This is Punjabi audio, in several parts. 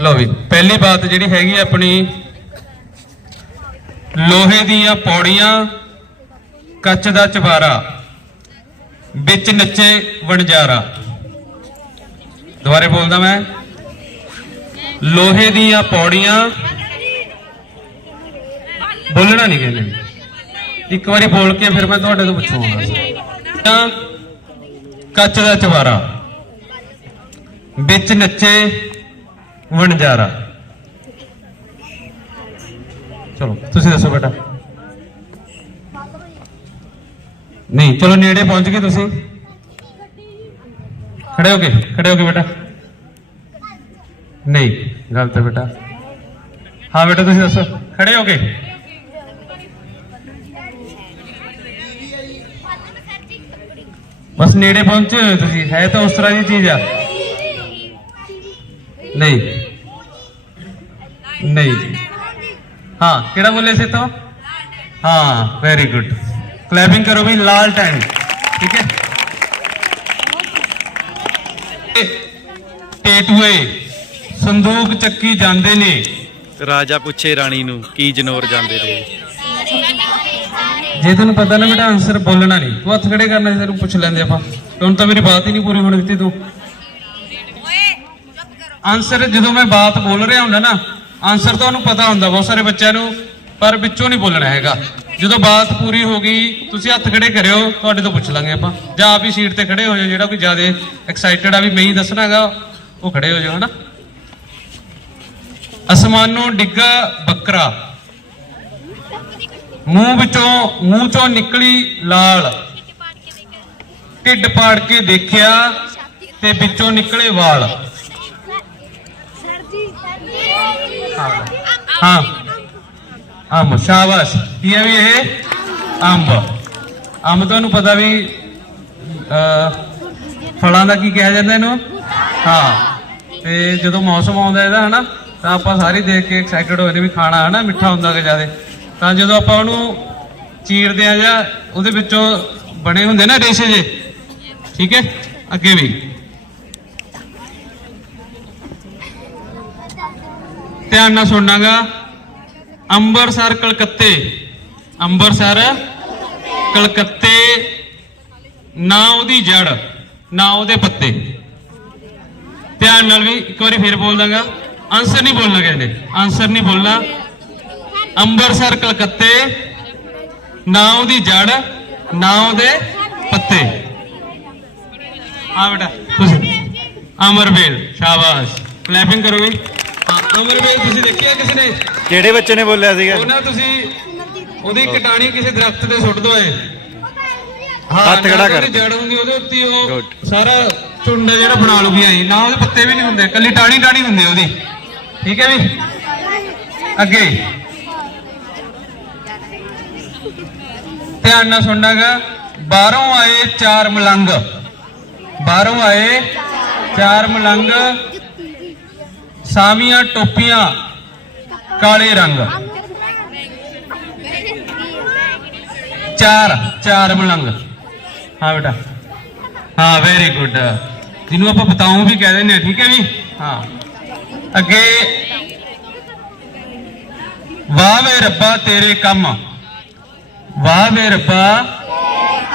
ਲਓ ਵੀ, ਪਹਿਲੀ ਬਾਤ ਜਿਹੜੀ ਹੈਗੀ ਆਪਣੀ, ਲੋਹੇ ਦੀਆਂ ਪੌੜੀਆਂ, ਕੱਚ ਦਾ ਚਵਾਰਾ ਵਿੱਚ ਨੱਚੇ ਵਣਜਾਰਾ। ਦੁਬਾਰੇ ਬੋਲਦਾ ਮੈਂ। ਲੋਹੇ ਦੀਆਂ ਪੌੜੀਆਂ, ਬੋਲਣਾ ਨਹੀਂ ਕਹਿੰਦੇ ਇੱਕ ਵਾਰੀ ਬੋਲ ਕੇ ਫਿਰ ਮੈਂ ਤੁਹਾਡੇ ਤੋਂ ਪੁੱਛੂੰਗਾ। ਕੱਚ ਦਾ ਚਵਾਰਾ ਵਿੱਚ ਨੱਚੇ ਵਣਜਾਰਾ। ਚਲੋ, ਤੁਸੀਂ ਦੱਸੋ ਬੇਟਾ। ਨਹੀਂ, ਚਲੋ ਨੇੜੇ ਪਹੁੰਚ ਗਏ ਤੁਸੀਂ। ਖੜੇ ਹੋ ਕੇ, ਖੜੇ ਹੋ ਕੇ ਬੇਟਾ। ਨਹੀਂ, ਗਲਤ ਹੈ ਬੇਟਾ। ਹਾਂ ਬੇਟਾ, ਤੁਸੀਂ ਦੱਸੋ। ਖੜੇ ਹੋ ਕੇ। ਬਸ ਨੇੜੇ ਪਹੁੰਚੇ ਹੋਏ ਤੁਸੀਂ, ਹੈ ਤਾਂ ਉਸ ਤਰ੍ਹਾਂ ਦੀ ਚੀਜ਼ ਆ। ਨਹੀਂ। ਨਹੀਂ। ਜੀ ਹਾਂ ਕਿਹੜਾ ਬੋਲੇ ਸੀ ਤੋਂ ਹਾਂ ਵੈਰੀ ਗੁੱਡ ਕਲੈਪਿੰਗ ਕਰੋ ਵੀ ਲਾਲ ਟੈਨ। ਠੀਕ ਹੈ? ਟੇਟੂਏ ਸੰਦੂਕ ਚੱਕੀ ਜਾਂਦੇ ਨੇ। ਰਾਜਾ ਪੁੱਛੇ ਰਾਣੀ ਨੂੰ ਕੀ ਜਨੌਰ ਜਾਂਦੇ ਰਹੇ ਜੇ ਤੈਨੂੰ ਪਤਾ ਨਾ ਬੇਟਾ ਆਨਸਰ ਬੋਲਣਾ ਨਹੀਂ। ਤੂੰ ਹੱਥ ਖੜੇ ਕਰਨਾ ਸੀ ਤੈਨੂੰ ਪੁੱਛ ਲੈਂਦੇ ਆਪਾਂ। ਹੁਣ ਤਾਂ ਮੇਰੀ ਬਾਤ ਹੀ ਨਹੀਂ ਪੂਰੀ ਹੋਣ ਦਿੱਤੀ ਤੂੰ। ਆਨਸਰ ਜਦੋਂ ਮੈਂ ਬਾਤ ਬੋਲ ਰਿਹਾ ਹੁੰਦਾ ਨਾ ਆਨਸਰ ਤੁਹਾਨੂੰ ਪਤਾ ਹੁੰਦਾ ਬਹੁਤ ਸਾਰੇ ਬੱਚਿਆਂ ਨੂੰ, ਪਰ ਵਿੱਚੋਂ ਨਹੀਂ ਬੋਲਣਾ ਹੈਗਾ। ਜਦੋਂ ਬਾਤ ਪੂਰੀ ਹੋ ਗਈ, ਤੁਸੀਂ ਹੱਥ ਖੜੇ ਕਰਿਓ, ਤੁਹਾਡੇ ਤੋਂ ਪੁੱਛ ਲਾਂਗੇ ਆਪਾਂ। ਜਾਂ ਆਪ ਹੀ ਸੀਟ ਤੇ ਖੜੇ ਹੋ ਜਾਓ, ਜਿਹੜਾ ਕੋਈ ਜ਼ਿਆਦਾ ਐਕਸਾਈਟਡ ਆ ਵੀ ਮੈਂ ਹੀ ਹੈਗਾ, ਉਹ ਖੜੇ ਹੋ ਜਾਓ, ਹਨਾ? ਅਸਮਾਨੋਂ ਡਿੱਗਾ ਬੱਕਰਾ। ਮੂੰਹ ਵਿੱਚੋਂ, ਮੂੰਹ ਚੋਂ ਨਿਕਲੀ ਲਾਲ। ਢਿੱਡ ਪਾੜ ਕੇ ਦੇਖਿਆ ਤੇ ਵਿੱਚੋਂ ਨਿਕਲੇ ਵਾਲ। ਹਾਂ। ਅੰਬ ਸ਼ਾਬਾਸ਼। ਕੀ ਹੈ ਵੀ ਇਹ? ਅੰਬ। ਅੰਬ ਤੁਹਾਨੂੰ ਪਤਾ ਵੀ ਅਹ, ਫਲਾਂ ਦਾ ਕੀ ਕਿਹਾ ਜਾਂਦਾ ਇਹਨੂੰ? ਹਾਂ। ਤੇ ਜਦੋਂ ਮੌਸਮ ਆਉਂਦਾ ਇਹਦਾ ਹਨਾ ਤਾਂ ਆਪਾਂ ਸਾਰੇ ਦੇਖ ਕੇ ਐਕਸਾਈਟਡ ਹੋਏ ਨੇ ਵੀ ਖਾਣਾ ਹਨਾ ਮਿੱਠਾ ਹੁੰਦਾ ਕਿ ਜ਼ਿਆਦਾ। ਤਾਂ ਜਦੋਂ ਆਪਾਂ ਉਹਨੂੰ ਚੀਰਦੇ ਆ ਜਾਂ ਉਹਦੇ ਵਿੱਚੋਂ ਬਣੇ ਹੁੰਦੇ ਨਾ ਰੇਸ਼ੇ ਜੇ ਠੀਕ ਹੈ? ਅੱਗੇ ਵੀ। ਧਿਆਨ ਨਾਲ ਸੁਣਨਾਗਾ। ਅੰਬਰਸਰ, ਕਲਕੱਤੇ। ਅੰਬਰਸਰ, ਕਲਕੱਤੇ। ਨਾ ਉਹਦੀ ਜੜ, ਨਾ ਉਹਦੇ ਪੱਤੇ। ਧਿਆਨ ਨਾਲ ਵੀ ਇੱਕ ਵਾਰੀ ਫੇਰ ਬੋਲ ਦਾਂਗਾ ਆਨਸਰ ਨਹੀਂ ਬੋਲਣਾ ਕਹਿੰਦੇ ਨੇ। ਆਨਸਰ ਨਹੀਂ ਬੋਲਣਾ। ਅੰਬਰਸਰ, ਕਲਕੱਤੇ। ਨਾ ਉਹਦੀ ਜੜ, ਨਾ ਉਹਦੇ ਪੱਤੇ। ਆ ਬੇਟਾ, ਤੁਸੀਂ। ਅਮਰਵੇਲ, ਸ਼ਾਬਾਸ਼। ਕਲੈਪਿੰਗ ਕਰੋ ਵੀ ਹਾਂ ਅਮਰਵੇਲ ਤੁਸੀਂ ਦੇਖਿਆ ਕਿਸੇ ਨੇ? ਕਿਹੜੇ ਬੱਚੇ ਨੇ ਬੋਲਿਆ ਸੀਗਾ? ਉਹ ਨਾ ਤੁਸੀਂ ਉਹਦੀ ਕਟਾਣੀ ਕਿਸੇ ਦਰਖਤ ਤੇ ਸੁੱਟ ਦੋ ਏ ਹੱਥ ਖੜਾ ਕਰ। ਜੜ ਹੁੰਦੀ ਉਹਦੇ ਉੱਤੇ ਉਹ. ਸਾਰਾ ਝੁੰਡ ਜਿਹੜਾ ਬਣਾ ਲੂਗੀ ਐ। ਨਾ ਉਹਦੇ ਪੱਤੇ ਵੀ ਨਹੀਂ ਹੁੰਦੇ ਕੱਲੀ ਟਾਣੀ ਟਾਣੀ ਹੁੰਦੀ ਉਹਦੀ। ਠੀਕ ਹੈ ਵੀ? ਅੱਗੇ। ਧਿਆਨ ਨਾਲ ਸੁਣਨਾਗਾ ਬਾਹਰੋਂ ਆਏ ਚਾਰ ਮਲੰਗ। ਬਾਹਰੋਂ ਆਏ ਚਾਰ ਮਲੰਗ। ਸਾਵੀਆਂ ਟੋਪੀਆਂ ਕਾਲੇ ਰੰਗ। ਚਾਰ ਚਾਰ ਮਲੰਗ। ਹਾਂ ਬੇਟਾ। ਹਾਂ ਵੈਰੀ ਗੁੱਡ ਜਿਹਨੂੰ ਆਪਾਂ ਬਤਾਉਂ ਵੀ ਕਹਿ ਦਿੰਦੇ ਆ ਠੀਕ ਹੈ ਜੀ? ਹਾਂ। ਅੱਗੇ। ਵਾਹ ਵੇ ਰੱਬਾ, ਤੇਰੇ ਕੰਮ। ਵਾਹ ਵੇ ਰੱਬਾ,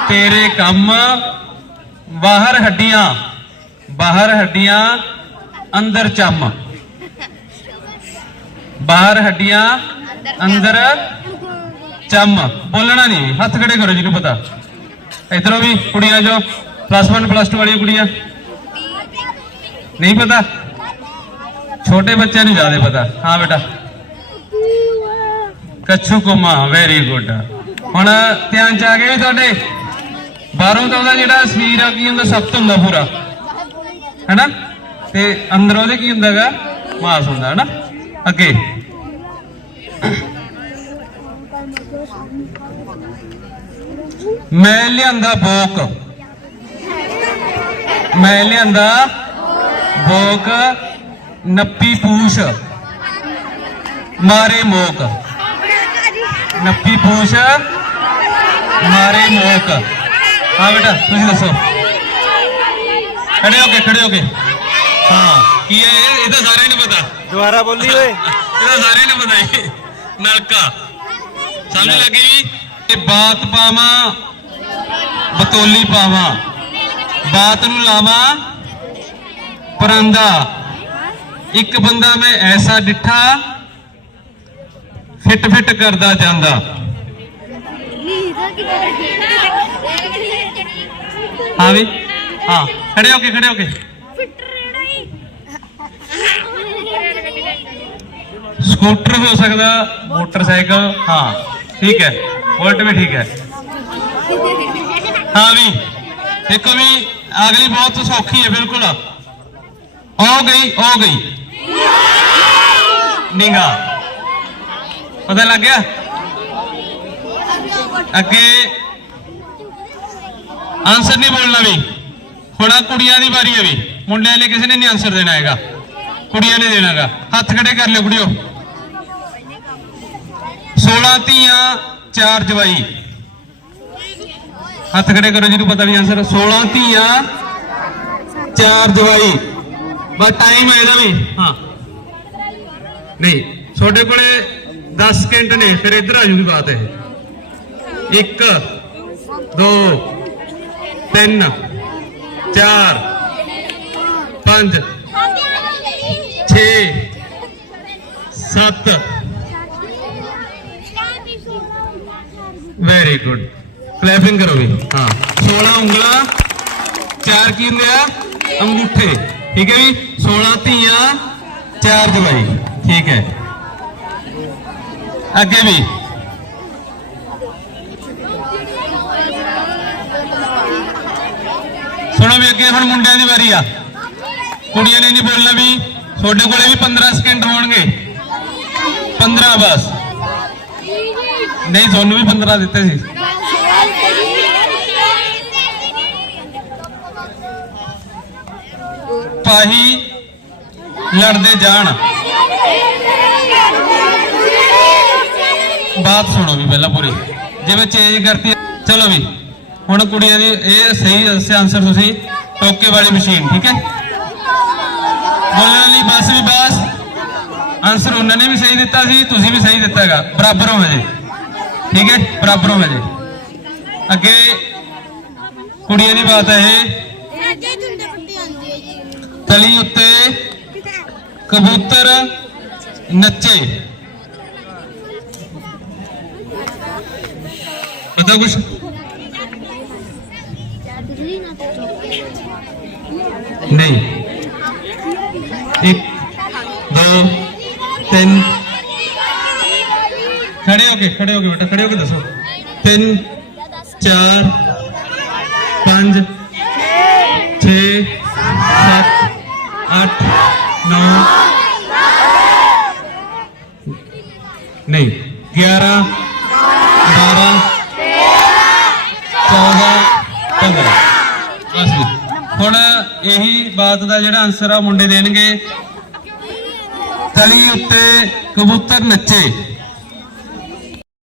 ਤੇਰੇ ਕੰਮ। ਬਾਹਰ ਹੱਡੀਆਂ ਬਾਹਰ ਹੱਡੀਆਂ, ਅੰਦਰ ਚੰਮ। ਬਾਹਰ ਹੱਡੀਆਂ ਅੰਦਰ ਚੰਮ। ਬੋਲਣਾ ਨਹੀਂ ਹੱਥ ਖੜੇ ਕਰੋ ਜਿਹਨੂੰ ਪਤਾ। ਇਧਰੋਂ ਵੀ ਕੁੜੀਆਂ ਜੋ ਪਲੱਸ 1 ਪਲੱਸ 2 ਵਾਲੀਆਂ ਕੁੜੀਆਂ। ਨਹੀਂ ਪਤਾ। ਛੋਟੇ ਬੱਚਿਆਂ ਨੂੰ ਜ਼ਿਆਦਾ ਪਤਾ। ਹਾਂ ਬੇਟਾ। ਕੱਛੂ ਕੁਮਾ ਵੈਰੀ ਗੁੱਡ ਹੁਣ ਧਿਆਨ ਚ ਆ ਗਏ ਵੀ ਤੁਹਾਡੇ ਬਾਹਰੋਂ ਤਾਂ ਉਹਦਾ ਜਿਹੜਾ ਸਰੀਰ ਆ ਕੀ ਹੁੰਦਾ ਸਖਤ ਹੁੰਦਾ ਪੂਰਾ। ਹੈਨਾ? ਤੇ ਅੰਦਰ ਉਹਦੇ ਕੀ ਹੁੰਦਾਗਾ? ਮਾਸ ਹੁੰਦਾ ਹੈਨਾ? ਅੱਗੇ। ਮੈਂ ਲਿਆਂਦਾ ਬੋਕ। ਮੈਂ ਲਿਆਂਦਾ ਬੋਕ। ਨੱਪੀ ਪੂਛ। ਮਾਰੇ ਮੋਕ। ਨੱਪੀ ਪੂਛ। ਮਾਰੇ ਮੋਕ। ਹਾਂ ਬੇਟਾ, ਤੁਸੀਂ ਦੱਸੋ। ਖੜੇ ਹੋ ਕੇ, ਖੜੇ ਹੋ ਕੇ। ਹਾਂ। ਕੀ ਹੈ ਇਹ? ਇਹ ਤਾਂ ਸਾਰਿਆਂ ਨੂੰ ਪਤਾ। ਦੁਬਾਰਾ ਬੋਲੀ ਓਏ। ਇਹਦਾ ਸਾਰੇ ਨੂੰ ਪਤਾ ਹੈ ਨਲਕਾ। ਸਮਝ ਲੱਗੀ? ਜੀ ਇਹ ਬਾਤ ਪਾਵਾਂ ਬਤੋਲੀ ਪਾਵਾਂ। ਬਾਤ ਨੂੰ ਲਾਵਾਂ ਪਰਾਂਦਾ। ਇੱਕ ਬੰਦਾ ਮੈਂ ਐਸਾ ਡਿੱਠਾ ਫਿੱਟ ਫਿੱਟ ਕਰਦਾ ਜਾਂਦਾ। ਹਾਂ ਵੀ? ਹਾਂ। ਖੜੇ ਹੋ ਕੇ ਖੜੇ ਹੋ ਕੇ। ਸਕੂਟਰ ਹੋ ਸਕਦਾ, ਮੋਟਰਸਾਈਕਲ, ਹਾਂ, ਠੀਕ ਹੈ ਵੋਲਟ ਵੀ ਠੀਕ ਹੈ। ਹਾਂ ਵੀ, ਦੇਖੋ ਵੀ, ਅਗਲੀ ਬਹੁਤ ਸੌਖੀ ਹੈ, ਬਿਲਕੁਲ। ਹੋ ਗਈ ਹੋ ਗਈ। ਨਿਗਾ। ਪਤਾ ਲੱਗ ਗਿਆ? ਅੱਗੇ ਆਨਸਰ ਨਹੀਂ ਬੋਲਣਾ ਵੀ। ਹੁਣ ਕੁੜੀਆਂ ਦੀ ਵਾਰੀ ਹੈ ਵੀ। ਮੁੰਡਿਆਂ ਨੇ ਕਿਸੇ ਨੇ ਨਹੀਂ ਆਨਸਰ ਦੇਣਾ ਹੈਗਾ। ਕੁੜੀਆਂ ਨੇ ਦੇਣਾਗਾ ਹੱਥ ਖੜੇ ਕਰ ਲਿਓ ਕੁੜੀਓ। 16 ਧੀਆਂ ਚਾਰ ਜਵਾਈ। ਹੱਥ ਖੜੇ ਕਰੋ, ਜਿਹਨੂੰ ਪਤਾ ਵੀ ਆਨਸਰ 16 ਧੀਆਂ ਚਾਰ ਜਵਾਈ। ਬਸ ਟਾਈਮ ਹੈ ਇਹਦਾ ਵੀ। ਹਾਂ। ਨਹੀਂ, ਤੁਹਾਡੇ ਕੋਲੇ 10 ਸਕਿੰਟ ਨੇ, ਫਿਰ ਇੱਧਰ ਆ ਜੂਗੀ ਬਾਤ ਇਹ। 1 2 3 4 5 6 7 ਵੈਰੀ ਗੁੱਡ ਕਲੈਪਿੰਗ ਕਰੋ ਵੀ। ਹਾਂ। 16 ਉਂਗਲਾਂ, ਚਾਰ ਕੀ ਹੁੰਦੇ ਆ? ਅੰਗੂਠੇ। ਠੀਕ ਹੈ ਵੀ? 16 ਧੀਆਂ, ਚਾਰ ਜਵਾਈ। ਠੀਕ ਹੈ। ਅੱਗੇ ਵੀ। ਸੁਣੋ ਵੀ ਅੱਗੇ ਹੁਣ ਮੁੰਡਿਆਂ ਦੀ ਵਾਰੀ ਆ। ਕੁੜੀਆਂ ਨੇ ਨਹੀਂ ਬੋਲਣਾ ਵੀ। ਤੁਹਾਡੇ ਕੋਲੇ ਵੀ 15 ਸਕਿੰਟ ਹੋਣਗੇ। 15 ਬਸ। ਨਹੀਂ, ਤੁਹਾਨੂੰ ਵੀ 15 ਦਿੱਤੇ ਸੀ। ਪਾਹੀ ਲੜਦੇ ਜਾਣ। ਬਾਤ ਸੁਣੋ ਵੀ ਪਹਿਲਾਂ ਪੂਰੀ। ਜਿਵੇਂ ਚੇਂਜ ਕਰਤੀ, ਚਲੋ ਵੀ। ਹੁਣ ਕੁੜੀਆਂ ਦੀ ਇਹ ਸਹੀ ਦੱਸਿਆ ਆਨਸਰ ਤੁਸੀਂ, ਟੋਕੇ ਵਾਲੀ ਮਸ਼ੀਨ ਠੀਕ ਹੈ? ਬੋਲਣ ਲਈ ਬਸ ਵੀ ਬਸ। ਆਨਸਰ ਉਹਨਾਂ ਨੇ ਵੀ ਸਹੀ ਦਿੱਤਾ ਸੀ, ਤੁਸੀਂ ਵੀ ਸਹੀ ਦਿੱਤਾ ਹੈਗਾ। ਬਰਾਬਰ ਹੋ ਜੇ ਠੀਕ ਹੈ? ਬਰਾਬਰ ਹੋਣਾ ਜੇ। ਅੱਗੇ ਕੁੜੀਆਂ ਦੀ ਬਾਤ ਹੈ ਇਹ। ਤਲੀ ਉੱਤੇ ਕਬੂਤਰ ਨੱਚੇ। ਪਤਾ ਕੁਛ? ਨਹੀਂ। ਇੱਕ, ਦੋ, ਤਿੰਨ। ਖੜੇ ਹੋ ਕੇ, ਖੜੇ ਹੋ ਕੇ ਬੇਟਾ, ਖੜੇ ਹੋ ਕੇ ਦੱਸੋ। ਤਿੰਨ, ਚਾਰ, ਪੰਜ 6 7 8 9 ਨਹੀਂ 11 12 14 15 ਬਸ ਹੁਣ ਇਹੀ ਬਾਤ ਦਾ ਜਿਹੜਾ ਆਨਸਰ ਆ, ਉਹ ਮੁੰਡੇ ਦੇਣਗੇ। ਤਲੀ ਉੱਤੇ ਕਬੂਤਰ ਨੱਚੇ।